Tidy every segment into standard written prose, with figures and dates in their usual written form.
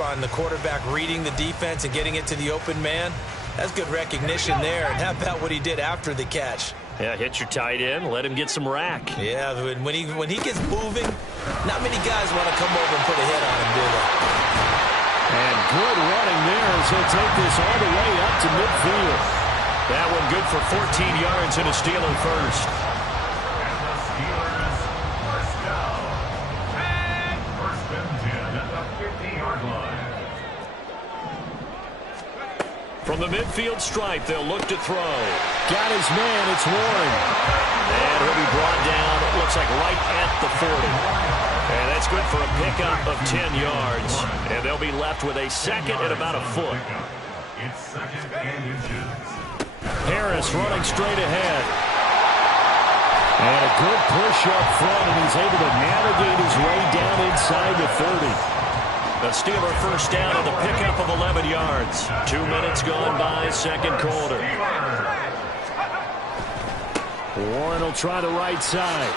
sharp on the quarterback reading the defense and getting it to the open man. That's good recognition there. And how about what he did after the catch? Yeah, hit your tight end, let him get some rack. Yeah, when he gets moving, not many guys want to come over and put a hit on him, do they? And good running there as he'll take this all the way up to midfield. That one good for 14 yards and a Steeler first. From the midfield stripe, they'll look to throw. Got his man, it's Warren. And he'll be brought down, it looks like right at the 40. And that's good for a pickup of 10 yards. And they'll be left with a second and about a foot. Harris running straight ahead. And a good push up front, and he's able to navigate his way down inside the 30. The Steeler first down on the pickup of 11 yards. 2 minutes gone by, second quarter. Warren will try the right side.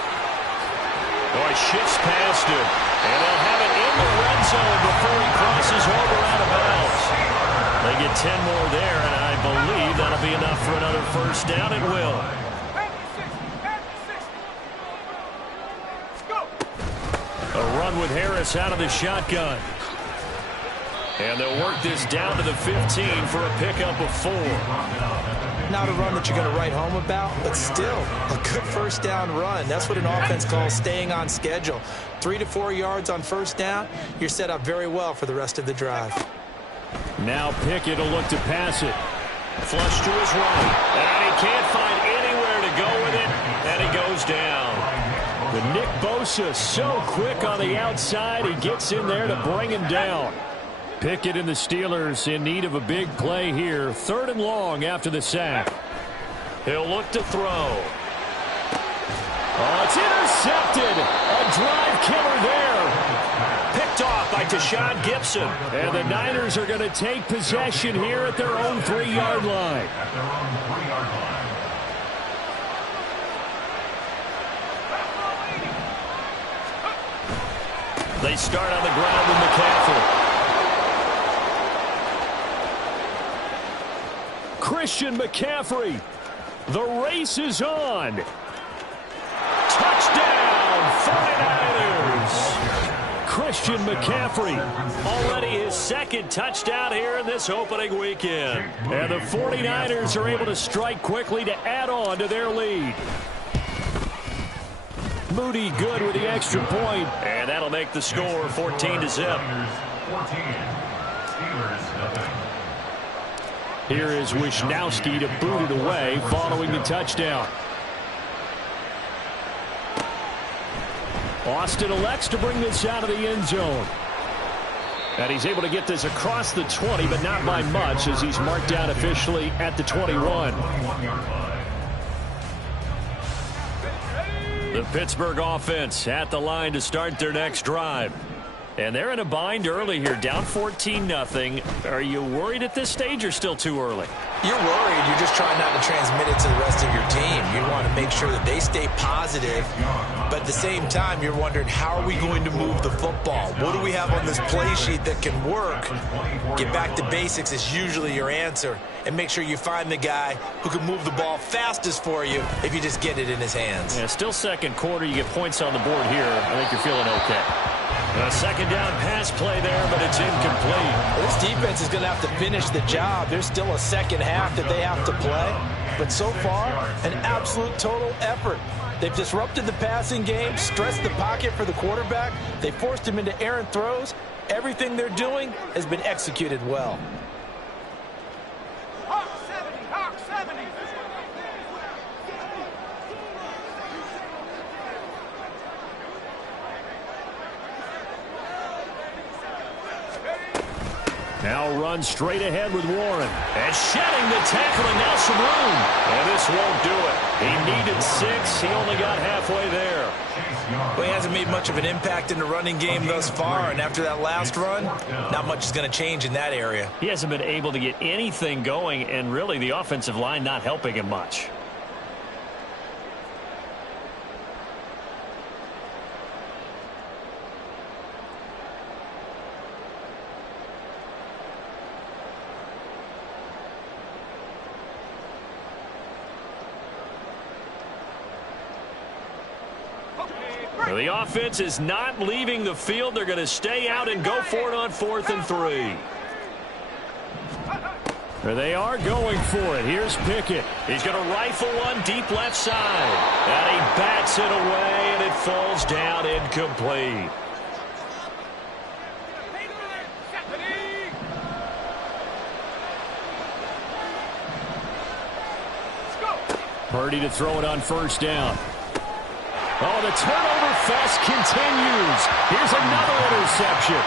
Oh, he shifts past him. And they'll have it in the red zone before he crosses over out of bounds. They get 10 more there, and I believe that'll be enough for another first down. It will. A run with Harris out of the shotgun. And they'll work this down to the 15 for a pickup of 4. Not a run that you're going to write home about, but still a good first down run. That's what an offense calls staying on schedule. 3 to 4 yards on first down, you're set up very well for the rest of the drive. Now Pickett will look to pass it. Flush to his right. And he can't find anywhere to go with it, and he goes down. But Nick Bosa so quick on the outside, he gets in there to bring him down. Pickett and the Steelers in need of a big play here. 3rd and long after the sack. He'll look to throw. Oh, it's intercepted. A drive killer there. Picked off by Tashawn Gibson. And the Niners are going to take possession here at their own 3-yard line. They start on the ground with McCaffrey. Christian McCaffrey. The race is on. Touchdown, 49ers. Christian McCaffrey. Already his second touchdown here in this opening weekend. And the 49ers are able to strike quickly to add on to their lead. Moody good with the extra point. And that'll make the score 14-0. Here is Wisnowski to boot it away following the touchdown. Austin elects to bring this out of the end zone. And he's able to get this across the 20, but not by much as he's marked down officially at the 21. The Pittsburgh offense at the line to start their next drive. And they're in a bind early here, down 14-0. Are you worried at this stage or still too early? You're worried. You're just trying not to transmit it to the rest of your team. You want to make sure that they stay positive. But at the same time, you're wondering, how are we going to move the football? What do we have on this play sheet that can work? Get back to basics is usually your answer. And make sure you find the guy who can move the ball fastest for you if you just get it in his hands. Yeah, still second quarter. You get points on the board here. I think you're feeling okay. A second down pass play there, but it's incomplete. Well, this defense is going to have to finish the job. There's still a second half that they have to play. But so far, an absolute total effort. They've disrupted the passing game, stressed the pocket for the quarterback. They forced him into errant throws. Everything they're doing has been executed well. Now run straight ahead with Warren. And shedding the tackle, and now some room. And this won't do it. He needed 6. He only got halfway there. Well, he hasn't made much of an impact in the running game thus far, and after that last run, not much is going to change in that area. He hasn't been able to get anything going, and really the offensive line not helping him much. The offense is not leaving the field. They're going to stay out and go for it on 4th and 3. There they are going for it. Here's Pickett. He's going to rifle one deep left side. And he bats it away, and it falls down incomplete. Purdy to throw it on 1st down. Oh, the turnover fest continues. Here's another interception.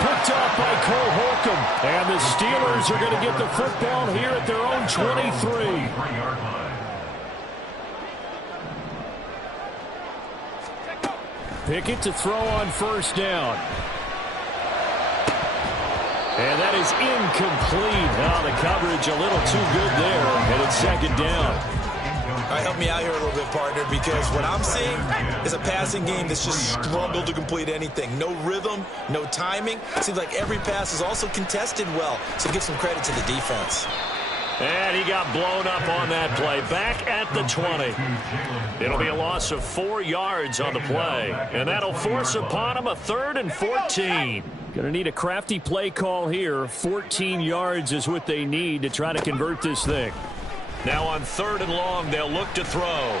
Picked off by Cole Holcomb. And the Steelers are going to get the football here at their own 23. Pickett to throw on 1st down. And that is incomplete. Oh, the coverage a little too good there. And it's 2nd down. All right, help me out here a little bit, partner, because what I'm seeing is a passing game that's just struggled to complete anything. No rhythm, no timing. It seems like every pass is also contested well, so give some credit to the defense. And he got blown up on that play. Back at the 20. It'll be a loss of 4 yards on the play. And that'll force upon him a 3rd and 14. Going to need a crafty play call here. 14 yards is what they need to try to convert this thing. Now on 3rd and long, they'll look to throw.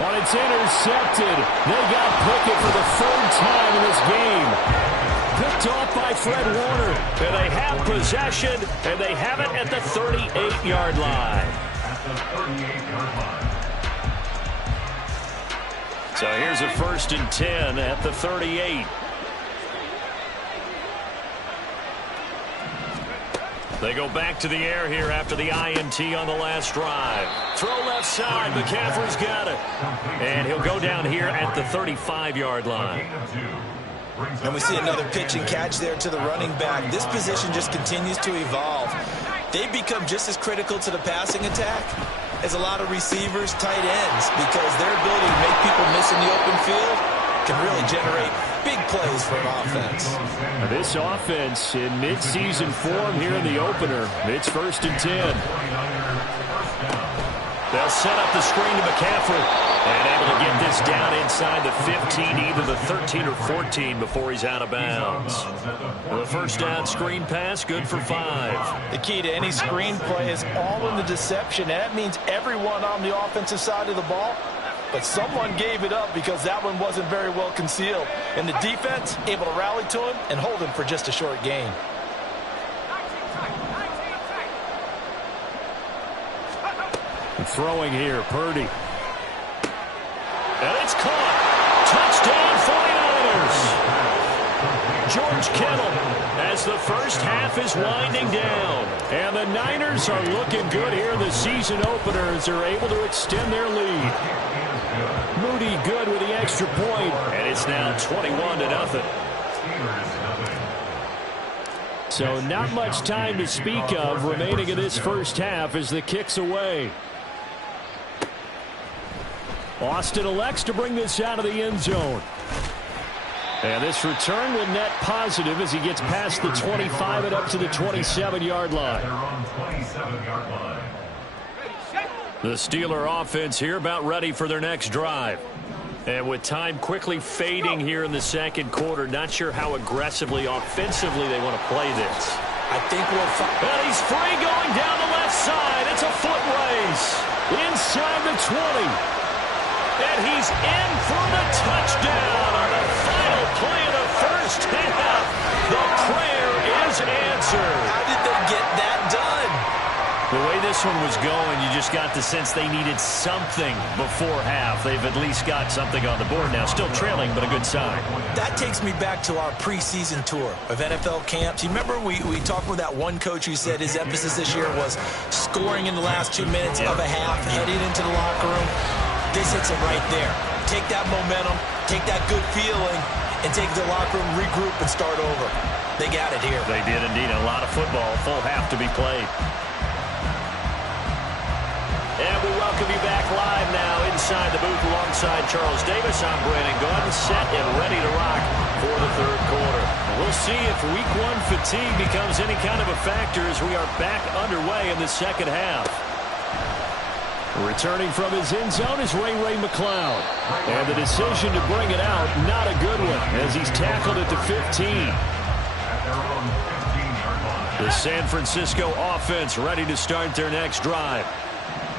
But it's intercepted. They got Pickett for the 3rd time in this game. Picked off by Fred Warner. And they have possession, and they have it at the 38-yard line. So here's a 1st and 10 at the 38. They go back to the air here after the INT on the last drive. Throw left side. McCaffrey's got it. And he'll go down here at the 35-yard line. And we see another pitch and catch there to the running back. This position just continues to evolve. They've become just as critical to the passing attack as a lot of receivers, tight ends, because their ability to make people miss in the open field can really generate big plays for an offense. This offense in midseason form here in the opener. It's 1st and 10. They'll set up the screen to McCaffrey. And able to get this down inside the 15, either the 13 or 14 before he's out of bounds. The 1st down screen pass, good for 5. The key to any screen play is all in the deception. And that means everyone on the offensive side of the ball. But someone gave it up because that one wasn't very well concealed. And the defense able to rally to him and hold him for just a short gain. Throwing here, Purdy. And it's caught. Touchdown 49ers. George Kittle as the 1st half is winding down. And the Niners are looking good here in the season opener as they're able to extend their lead. Moody good with the extra point. And it's now 21-0. So not much time to speak of remaining in this 1st half as the kick's away. Austin elects to bring this out of the end zone. And this return will net positive as he gets past the 25 and up to the 27-yard line. The Steeler offense here about ready for their next drive. And with time quickly fading here in the 2nd quarter, not sure how aggressively, offensively they want to play this. I think we'll find. And he's free going down the left side. It's a foot race. Inside the 20. And he's in for the touchdown on the final play of the 1st half. The prayer is answered. How did they get that done? The way this one was going, you just got the sense they needed something before half. They've at least got something on the board now. Still trailing, but a good sign. That takes me back to our preseason tour of NFL camps. You remember we talked with that one coach who said his emphasis this year was scoring in the last 2 minutes of a half, heading into the locker room. This hits it right there. Take that momentum, take that good feeling, and take the locker room, regroup, and start over. They got it here. They did indeed. A lot of football, full half to be played. And we welcome you back live now inside the booth alongside Charles Davis. I'm Brandon Gunn, set and ready to rock for the 3rd quarter. We'll see if Week 1 fatigue becomes any kind of a factor as we are back underway in the 2nd half. Returning from his end zone is Ray McCloud. And the decision to bring it out, not a good one, as he's tackled at the 15. The San Francisco offense ready to start their next drive.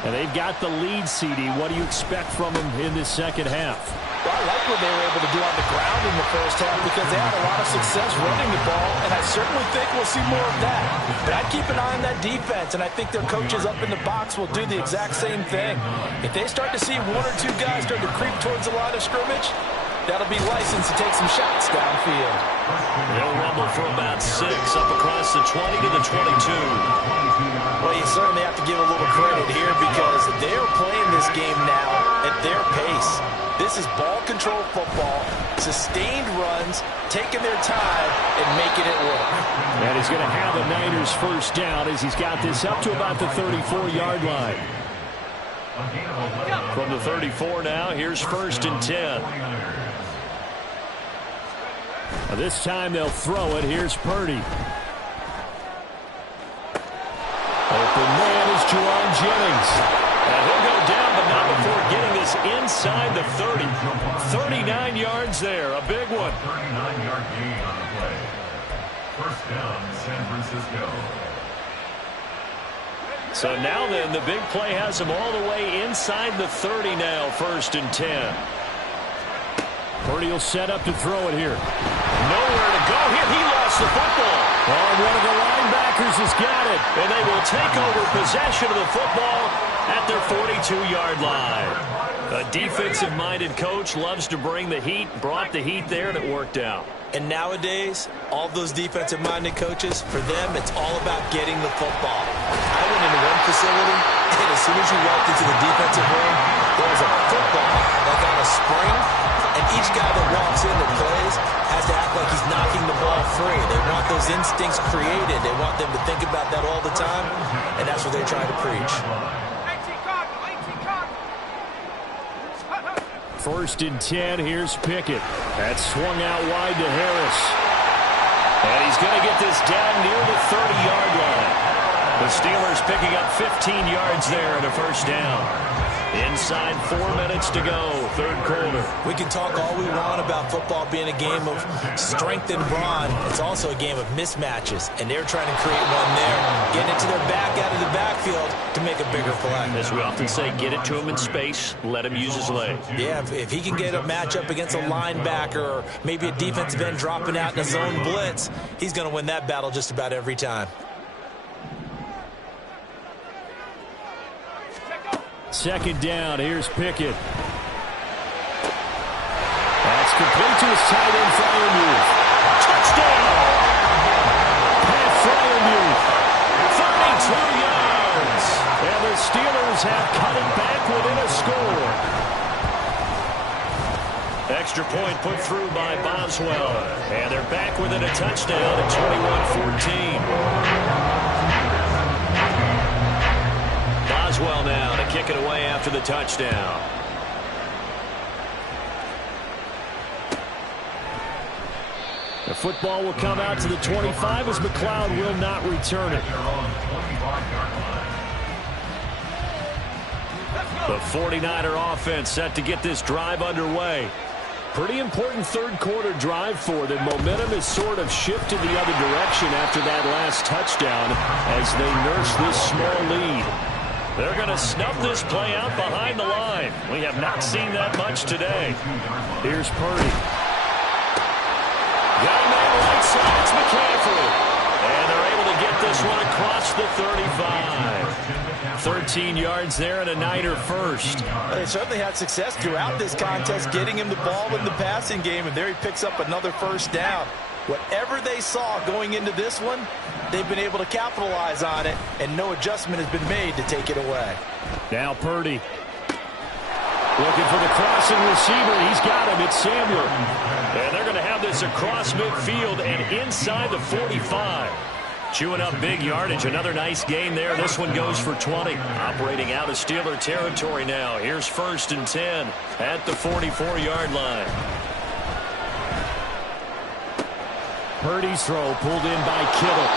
And they've got the lead, CD. What do you expect from them in this second half? Well, I like what they were able to do on the ground in the first half because they had a lot of success running the ball, and I certainly think we'll see more of that. But I'd keep an eye on that defense, and I think their coaches up in the box will do the exact same thing. If they start to see one or two guys start to creep towards the line of scrimmage, that'll be licensed to take some shots downfield. They'll rumble for about 6 up across the 20 to the 22. Well, you certainly have to give a little credit here because they're playing this game now at their pace. This is ball control football, sustained runs, taking their time and making it work. And he's going to have a Niners first down as he's got this up to about the 34-yard line. From the 34 now, here's 1st and 10. This time they'll throw it. Here's Purdy. Open man is Juwan Jennings. And he'll go down, but not before getting this inside the 30. 39 yards there, a big one. 39-yard gain on the play. First down, San Francisco. So now then, the big play has him all the way inside the 30 now, 1st and 10. Purdy will set up to throw it here. Nowhere to go here. He lost the football. Oh, one of the linebackers has got it. And they will take over possession of the football at their 42-yard line. A defensive-minded coach loves to bring the heat, brought the heat there, and it worked out. And nowadays, all those defensive-minded coaches, for them, it's all about getting the football. I went into one facility, and as soon as you walked into the defensive room, there was a football like on a spring, and each guy that walks in that plays has to act like he's knocking the ball free. They want those instincts created. They want them to think about that all the time, and that's what they're trying to preach. 1st and 10, here's Pickett. That's swung out wide to Harris. And he's going to get this down near the 30-yard line. The Steelers picking up 15 yards there and a first down. Inside 4 minutes to go, 3rd quarter. We can talk all we want about football being a game of strength and brawn. It's also a game of mismatches, and they're trying to create one there, getting it to their back out of the backfield to make a bigger play. As we often say, get it to him in space, let him use his leg. Yeah, if he can get a matchup against a linebacker or maybe a defensive end dropping out in a zone blitz, he's going to win that battle just about every time. 2nd down, here's Pickett. That's complete to his tight end, Freiermuth. Touchdown! Pat Freiermuth. 32 yards! And the Steelers have cut it back within a score. Extra point put through by Boswell. And they're back within a touchdown at 21-14. Boswell now to kick it away after the touchdown. The football will come out to the 25 as McCloud will not return it. The 49er offense set to get this drive underway. Pretty important 3rd quarter drive for them. Momentum has sort of shifted the other direction after that last touchdown as they nurse this small lead. They're going to snuff this play out behind the line. We have not seen that much today. Here's Purdy. Got him on the right side. It's McCaffrey. And they're able to get this one across the 35. 13 yards there and a Niner first. They certainly had success throughout this contest getting him the ball in the passing game, and there he picks up another first down. Whatever they saw going into this one, they've been able to capitalize on it, and no adjustment has been made to take it away. Now Purdy. Looking for the crossing receiver. He's got him. It's Samuel. And they're going to have this across midfield and inside the 45. Chewing up big yardage. Another nice gain there. This one goes for 20. Operating out of Steeler territory now. Here's 1st and 10 at the 44-yard line. Purdy's throw pulled in by Kittle.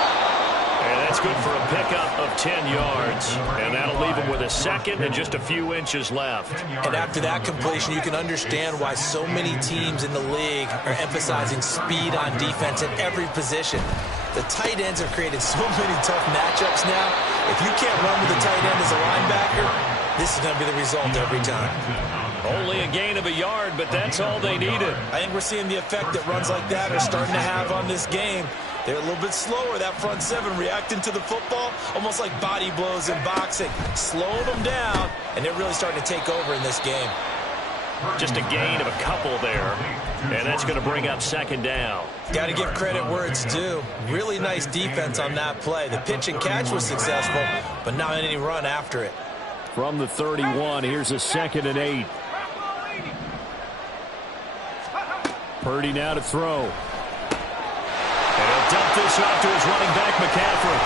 And that's That's good for a pickup of 10 yards. And that'll leave him with a second and just a few inches left. And after that completion, you can understand why so many teams in the league are emphasizing speed on defense at every position. The tight ends have created so many tough matchups now. If you can't run with the tight end as a linebacker, this is going to be the result every time. Only a gain of a yard, but that's all they needed. I think we're seeing the effect that runs like that are starting to have on this game. They're a little bit slower, that front seven, reacting to the football, almost like body blows in boxing, slowing them down, and they're really starting to take over in this game. Just a gain of a couple there, and that's going to bring up second down. Got to give credit where it's due. Really nice defense on that play. The pitch and catch was successful, but not any run after it. From the 31, here's a 2nd and 8. Purdy now to throw. And he'll dump this off to his running back, McCaffrey.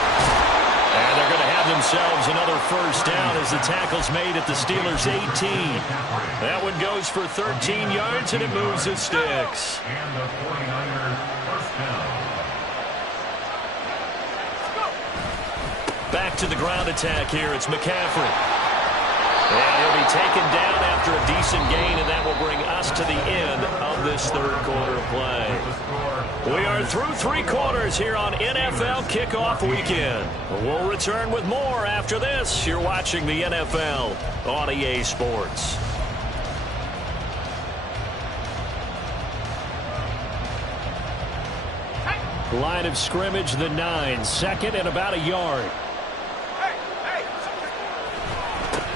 And they're going to have themselves another first down as the tackle's made at the Steelers' 18. That one goes for 13 yards, and it moves the sticks. And the 49ers first down. Back to the ground attack here. It's McCaffrey. And he'll be taken down after a decent gain, and that will bring us to the end of this third quarter play. We are through 3 quarters here on NFL Kickoff Weekend. We'll return with more after this. You're watching the NFL on EA Sports. Line of scrimmage, the 9. 2nd and about a yard.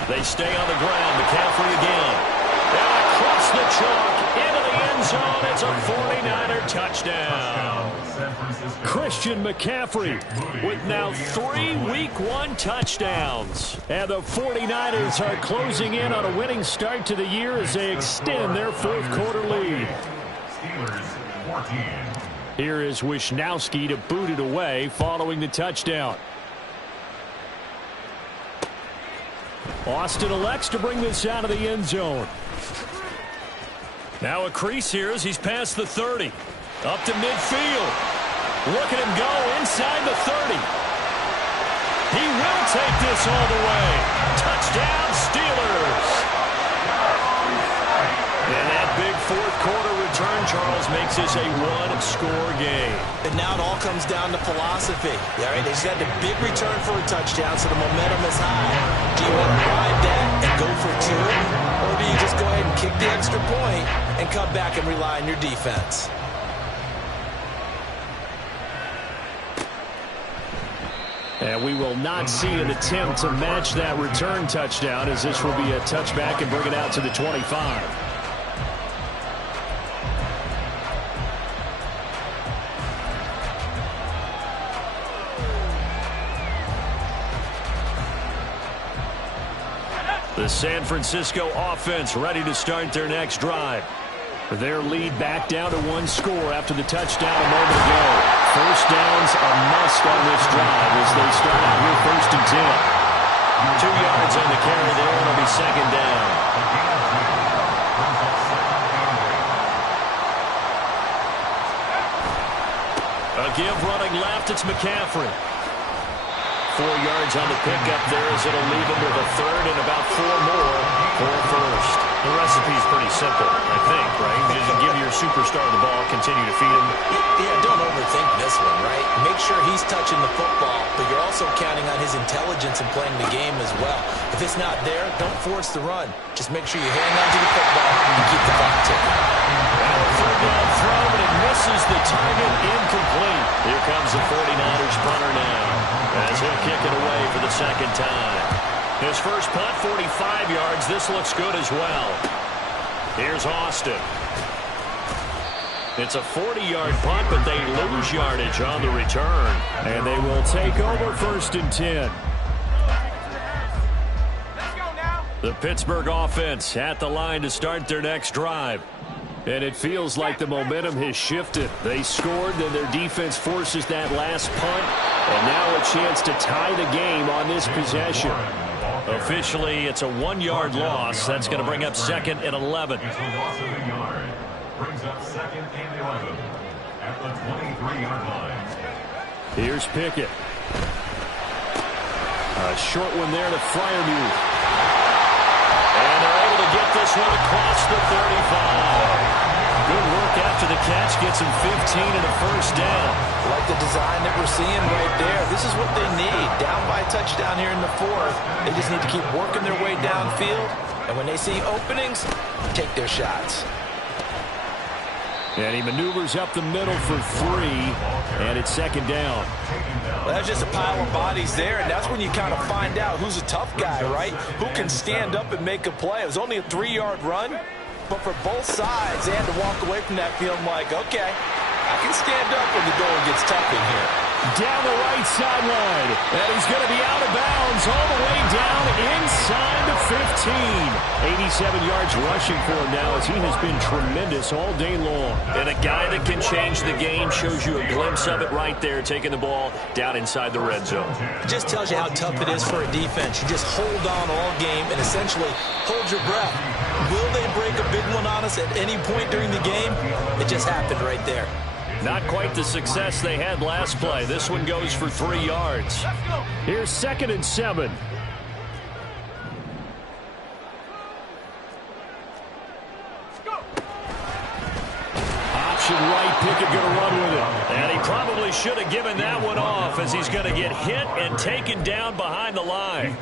They stay on the ground. McCaffrey again. And across the chalk into the end zone. It's a 49er touchdown. Christian McCaffrey with now 3 Week 1 touchdowns. And the 49ers are closing in on a winning start to the year as they extend their 4th quarter lead. Steelers 14. Here is Wisnowski to boot it away following the touchdown. Austin elects to bring this out of the end zone. Now a crease here as he's past the 30. Up to midfield. Look at him go inside the 30. He will take this all the way. Touchdown, Steelers. And that big 4th quarter return, Charles, makes this a 1-score game. And now it all comes down to philosophy. All right, they just had a big return for a touchdown, so the momentum is high. Do you want to ride that and go for 2? Or do you just go ahead and kick the extra point and come back and rely on your defense? And we will not see an attempt to match that return touchdown, as this will be a touchback and bring it out to the 25. The San Francisco offense ready to start their next drive. Their lead back down to 1 score after the touchdown a moment ago. First downs a must on this drive as they start out here 1st and 10. 2 yards on the carry there, and it'll be 2nd down. A give running left, it's McCaffrey. 4 yards on the pickup there as it'll leave him with a 3rd and about 4 more for a first. The recipe's pretty simple, I think, right? Just give your superstar the ball, continue to feed him. Yeah, don't overthink this one, right? Make sure he's touching the football, but you're also counting on his intelligence in playing the game as well. If it's not there, don't force the run. Just make sure you hang on to the football and keep the clock ticking. Now a 3rd down throw, and it misses the target, incomplete. Here comes the 49ers punter now, as he'll kick it away for the 2nd time. His first punt, 45 yards. This looks good as well. Here's Austin. It's a 40-yard punt, but they lose yardage on the return. And they will take over 1st and 10. The Pittsburgh offense at the line to start their next drive. And it feels like the momentum has shifted. They scored, then their defense forces that last punt. And now a chance to tie the game on this possession. Officially, it's a 1-yard loss. That's going to bring up 2nd and 11. It's a loss of a yard. Brings up 2nd and 11 at the 23-yard line. Here's Pickett. A short one there to Freiermuth. And they're able to get this one across the 35. Good work after the catch. Gets him 15 and a first down. I like the design that we're seeing right there. This is what they need. Down by a touchdown here in the fourth. They just need to keep working their way downfield. And when they see openings, take their shots. And he maneuvers up the middle for 3. And it's second down. Well, that's just a pile of bodies there, and that's when you kind of find out who's a tough guy, right? Who can stand up and make a play. It was only a 3-yard run, but for both sides, they had to walk away from that feeling like, okay, I can stand up when the going gets tough in here. Down the right sideline, and he's going to be out of bounds all the way down inside the 15. 87 yards rushing for him now as he has been tremendous all day long. And a guy that can change the game shows you a glimpse of it right there, taking the ball down inside the red zone. It just tells you how tough it is for a defense. You just hold on all game and essentially hold your breath. Will they break a big one on us at any point during the game? It just happened right there. Not quite the success they had last play. This one goes for 3 yards. Here's 2nd and 7. Option right, Pickett going to run with it. And he probably should have given that one off as he's going to get hit and taken down behind the line.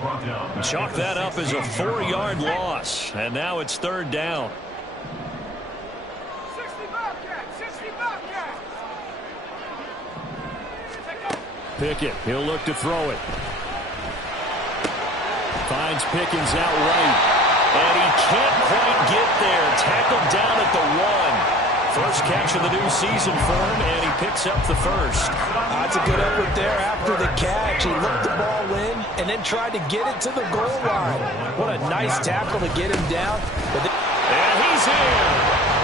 Chalk that up as a 4-yard loss. And now it's 3rd down. Pickett, he'll look to throw it. Finds Pickens out right. And he can't quite get there. Tackled down at the 1. First catch of the new season for him, and he picks up the first. That's a good effort there after the catch. He looked the ball in and then tried to get it to the goal line. What a nice tackle to get him down. And he's in.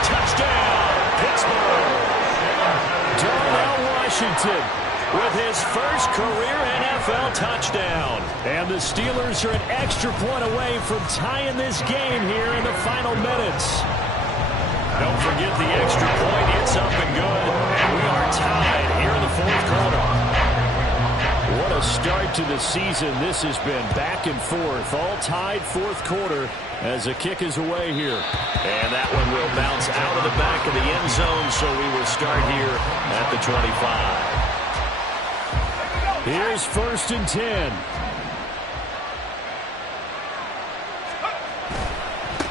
Touchdown, Pittsburgh. Darnell Washington with his first career NFL touchdown. And the Steelers are an extra point away from tying this game here in the final minutes. Don't forget the extra point. It's up and good. And we are tied here in the 4th quarter. What a start to the season. This has been back and forth. All tied 4th quarter as the kick is away here. And that one will bounce out of the back of the end zone, so we will start here at the 25. Here's 1st and 10.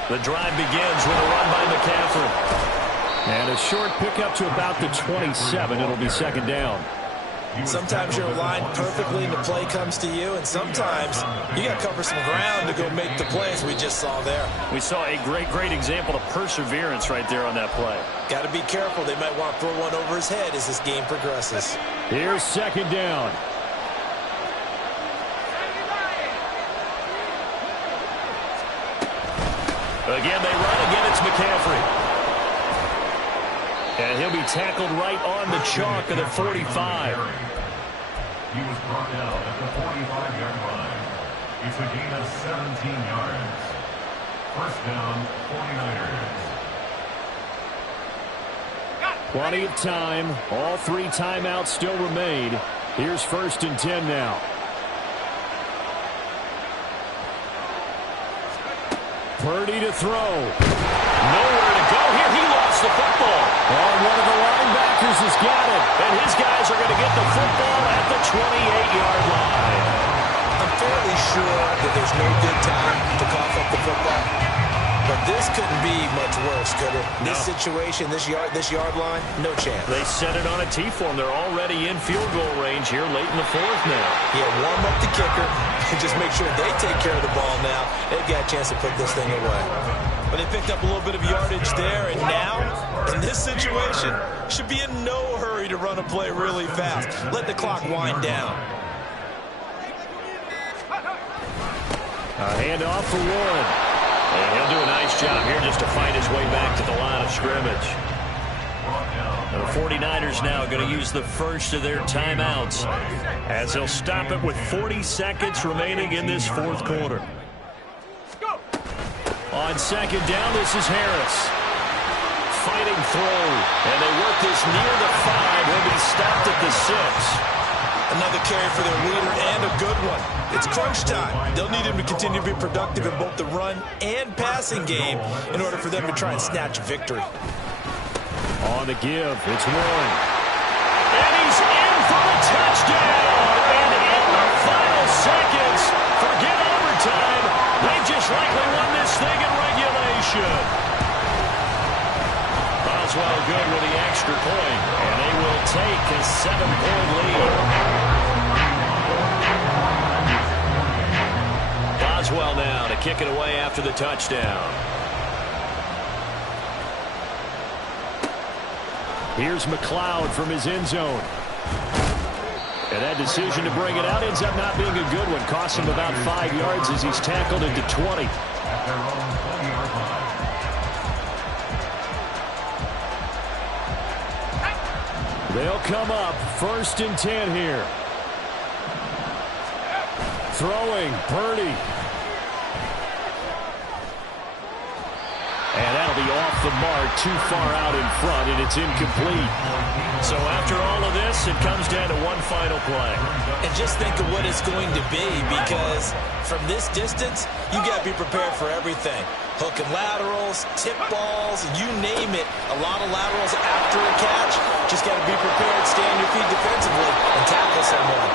The drive begins with a run by McCaffrey. And a short pickup to about the 27. It'll be 2nd down. Sometimes you're aligned perfectly and the play comes to you, and sometimes you got to cover some ground to go make the plays we just saw there. We saw a great example of perseverance right there on that play. Got to be careful. They might want to throw one over his head as this game progresses. Here's 2nd down. Again, they run. Again, it's McCaffrey. And he'll be tackled right on the chalk of the 45. He was brought down at the 45-yard line. It's a gain of 17 yards. First down, 49ers. Plenty of time. All 3 timeouts still remain. Here's 1st and 10 now. Purdy to throw. Nowhere to go here. He lost the football. And one of the linebackers has got it. And his guys are going to get the football at the 28-yard line. I'm fairly sure that there's no good time to cough up the football. But this couldn't be much worse, could it? No. This situation, this yard line, no chance. They set it on a T-form. They're already in field goal range here late in the 4th now. Yeah, warm up the kicker and just make sure they take care of the ball now. They've got a chance to put this thing away. But they picked up a little bit of yardage there, and now, in this situation, should be in no hurry to run a play really fast. Let the clock wind down. A handoff for Warren. And he'll do a nice job here just to find his way back to the line of scrimmage. The 49ers now going to use the first of their timeouts as they'll stop it with 40 seconds remaining in this 4th quarter. On 2nd down, this is Harris. Fighting through. And they work this near the 5. He'll be stopped at the 6. Another carry for their leader, and a good one. It's crunch time. They'll need him to continue to be productive in both the run and passing game in order for them to try and snatch a victory. On the give, it's Warren. And he's in for the touchdown. And in the final seconds, forget overtime. They just likely won this thing in regulation. Boswell good with the extra point, and they will take a 7-point lead. Boswell now to kick it away after the touchdown. Here's McLeod from his end zone. And that decision to bring it out ends up not being a good one. Costs him about 5 yards as he's tackled into 20. At their own 20-yard line. They'll come up 1st and 10 here. Throwing, Purdy. And that'll be off the mark, too far out in front, and it's incomplete. So after all of this, it comes down to one final play. And just think of what it's going to be, because from this distance, you got to be prepared for everything. Hook and laterals, tip balls, you name it. A lot of laterals after a catch. Just got to be prepared, stay on your feet defensively, and tackle someone.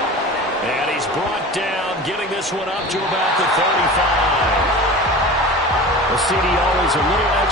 And he's brought down, getting this one up to about the 35. The CD always a little extra.